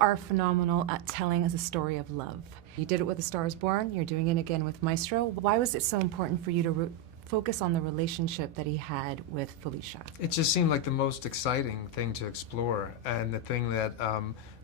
are phenomenal at telling us a story of love. You did it with A Star is Born, you're doing it again with Maestro. Why was it so important for you to focus on the relationship that he had with Felicia? It just seemed like the most exciting thing to explore, and the thing that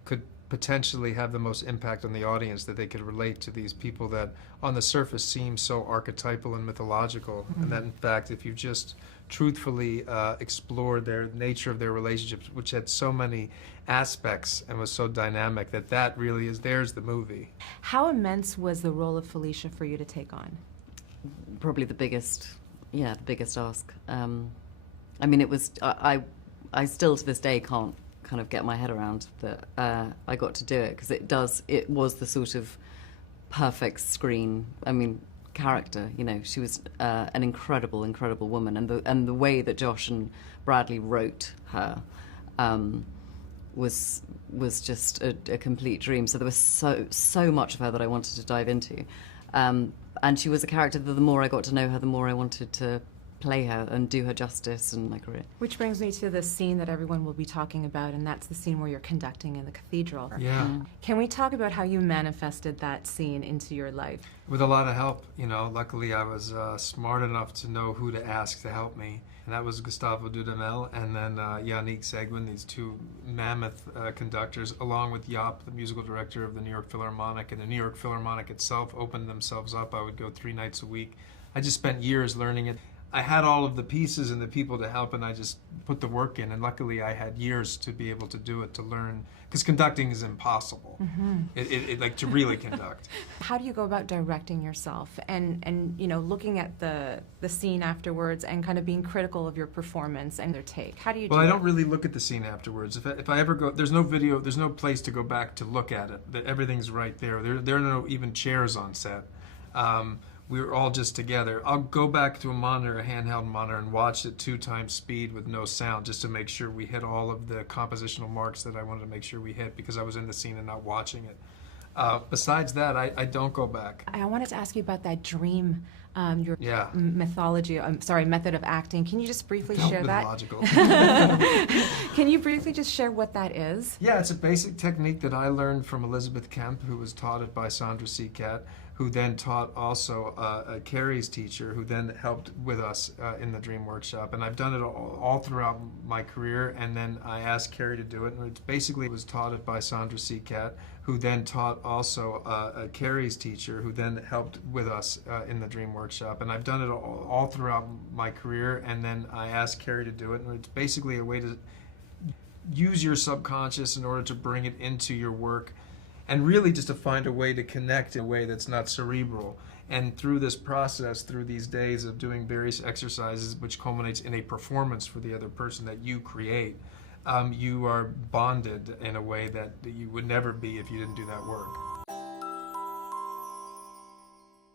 could potentially have the most impact on the audience, that they could relate to these people that on the surface seem so archetypal and mythological, and that in fact if you just truthfully explored their nature of their relationships, which had so many aspects and was so dynamic, that really is, there's the movie. How immense was the role of Felicia for you to take on? Probably the biggest ask. I mean, it was, I still to this day can't kind of get my head around that I got to do it, because it was the sort of perfect screen, character, you know. She was an incredible woman, and the way that Josh and Bradley wrote her was just a complete dream. So there was so much of her that I wanted to dive into, and she was a character that the more I got to know her, the more I wanted to play her and do her justice in my career. Which brings me to the scene that everyone will be talking about, and that's the scene where you're conducting in the cathedral. Yeah. Can we talk about how you manifested that scene into your life? With a lot of help, you know. Luckily I was smart enough to know who to ask to help me, and that was Gustavo Dudamel and then Yannick Seguin, these two mammoth conductors, along with Jaap, the musical director of the New York Philharmonic, and the New York Philharmonic itself opened themselves up. I would go 3 nights a week. I just spent years learning it. I had all of the pieces and the people to help, and I just put the work in, and luckily I had years to be able to do it, to learn, because conducting is impossible. Like, to really conduct. How do you go about directing yourself and you know, looking at the scene afterwards and kind of being critical of your performance and their take? How do you do Well, I that? don't really look at the scene afterwards. If I ever go, there's no video, there's no place to go back to look at it. Everything's right there. There are no even chairs on set. We were all just together. I'll go back to a monitor, a handheld monitor, and watch at 2 times speed with no sound, just to make sure we hit all of the compositional marks that I wanted to make sure we hit, because I was in the scene and not watching it. Besides that, I don't go back. I wanted to ask you about that dream, your Yeah. method of acting. Can you just briefly share that? Mythological. Can you briefly just share what that is? Yeah, it's a basic technique that I learned from Elizabeth Kemp, who was taught it by Sandra Seacat, who then taught also Carey's teacher, who then helped with us in the Dream Workshop. And I've done it all throughout my career, and then I asked Carey to do it. And it basically was taught it by Sandra Seacat, who then taught also Carey's teacher, who then helped with us in the Dream Workshop. And I've done it all throughout my career, and then I asked Carey to do it. And it's basically a way to use your subconscious in order to bring it into your work, and really just to find a way to connect in a way that's not cerebral. And through this process, through these days of doing various exercises, which culminates in a performance for the other person that you create, you are bonded in a way that you would never be if you didn't do that work.